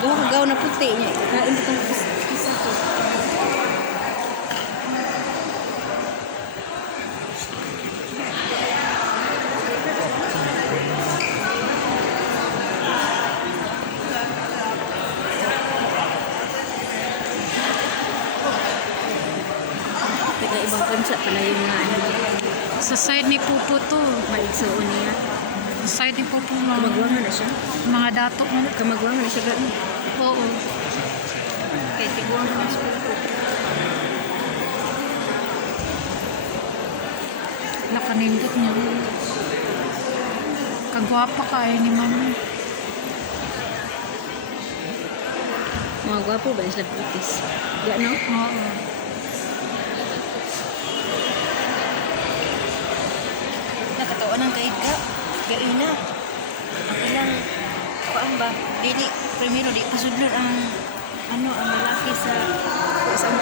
Duha ka gaw na puti niya. Kain mo itong isa ko. Kaya ibang bansa pala yung mga ano. Sa side ni Pupo to. Maigsoon niya. Sa side ni Pupo Kamagwangan na siya. mga dato mo. Kamagwangan na siya gano'n. Oo. Kaya tiguan ka sa puto. Nakanindot niya. Kagwapa ka ni Mama. Mga gwapo ba sila putis? Di ano? Oo. Nakatawan ng kaid ka. Gaina. Ang ilang kuan ba? Dili primero di pasudlon ang ano ang lalaki sa isang